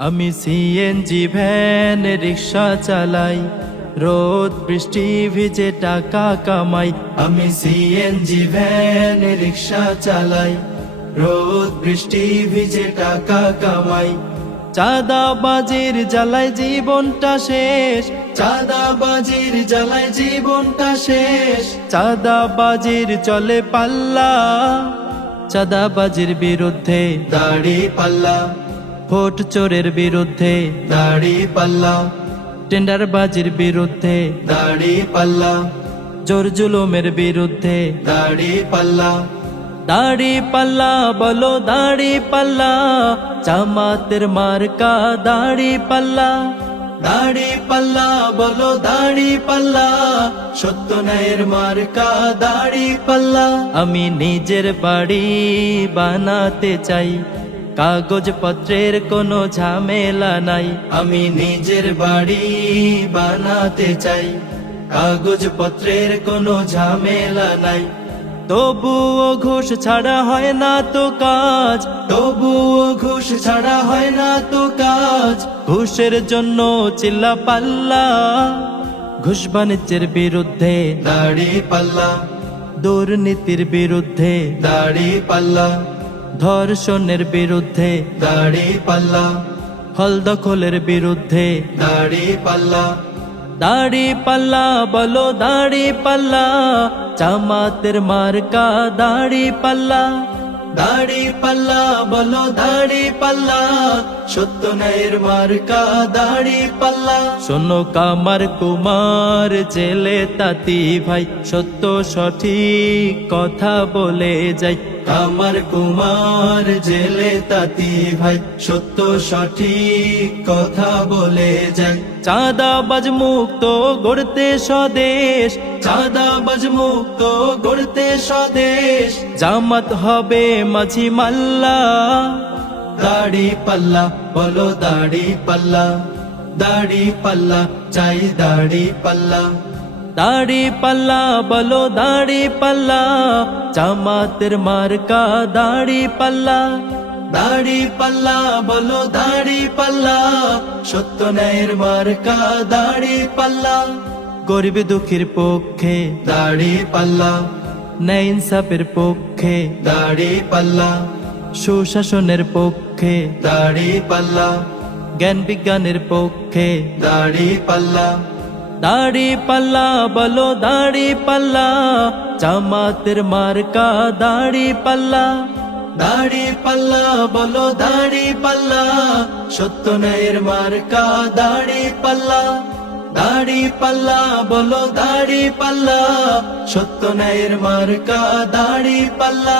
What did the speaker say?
আমি CNG van rickshaw চালাই। রোদ, বৃষ্টি ভিজে টাকা কামাই। আমি সিএনজি ভ্যান রিক্সা চালাই। রোদ, বৃষ্টি ভিজে টাকা কামাই। চাঁদা বাজির জ্বালায় জীবনটা শেষ। চাঁদা বাজির জ্বালায় জীবনটা শেষ। চাঁদা বাজির চলে পাল্লা। চাঁদা বাজির বিরুদ্ধে দাড়ি পাল্লা। ভোট চোরের বিরুদ্ধে দাড়ি পাল্লা। টেন্ডার বাজির বিরুদ্ধে দাড়ি পাল্লা। জোর জুলুমের বিরুদ্ধে দাড়ি পাল্লা। দাড়ি পাল্লা বলো দাড়ি পাল্লা। জামাতের মার্কা দাড়ি পাল্লা। দাড়ি পাল্লা বলো দাড়ি পাল্লা। সত্য ন্যায়ের মার্কা দাড়ি পাল্লা। আমি নিজের বাড়ি বানাতে চাই। কাগজ পত্রের কোনো ঝামেলা নাই। আমি নিজের বাড়ি বানাতে চাই। কাগজ পত্রের কোনো ঝামেলা নাই। তবুও ঘুষ ছাড়া হয় না তো কাজ। তবুও ঘুষ ছাড়া হয় না তো কাজ। ঘুষের জন্য চিল্লা পাল্লা ঘুষ বাণিজ্যের বিরুদ্ধে দাড়ি পাল্লা দুর্নীতির বিরুদ্ধে দাড়ি পাল্লা ধর্ষণের বিরুদ্ধে দাড়ি পাল্লা। হল দখলের বিরুদ্ধে দাড়ি পাল্লা। দাড়ি পাল্লা বলো দাড়ি পাল্লা। জামাতের মার্কা দাড়ি পাল্লা। দাড়ি পাল্লা বলো দাড়ি পাল্লা। সত্য ন্যায়ের মার্কা দাড়ি পাল্লা। শোনো কামার কুমার জেলে তাতি ভাই। সত্য সঠিক কথা বলে যাই। কামার কুমার জেলে তাতি ভাই, সত্য সঠিক কথা বলে যাই। চাঁদাবাজ মুক্ত গড়তে স্বদেশ, চাঁদাবাজ মুক্ত গড়তে স্বদেশ। জামাত হবে মাঝি মাল্লা, দাড়ি পাল্লা, বলো দাড়ি পাল্লা। দাড়ি পাল্লা, চাই দাড়ি পাল্লা। দাড়ি পাল্লা বলো দাড়ি পাল্লা জামাতের মার্কা দাড়ি পাল্লা দাড়ি পাল্লা বলো দাড়ি পাল্লা সত্য ন্যায়ের মার্কা দাড়ি পাল্লা গরিব দুঃখীর পক্ষে দাড়ি পাল্লা ন্যায় পক্ষে দাড়ি পাল্লা সুশাসনের পক্ষে দাড়ি পাল্লা জ্ঞান বিজ্ঞানের পক্ষে দাড়ি পাল্লা দাড়ি পাল্লা বলো দাড়ি পাল্লা জামাতের মার্কা দাড়ি পাল্লা দাড়ি পাল্লা বলো দাড়ি পাল্লা সত্য ন্যায়ের মার্কা দাড়ি পাল্লা দাড়ি পাল্লা বলো দাড়ি পাল্লা সত্য ন্যায়ের মার্কা দাড়ি পাল্লা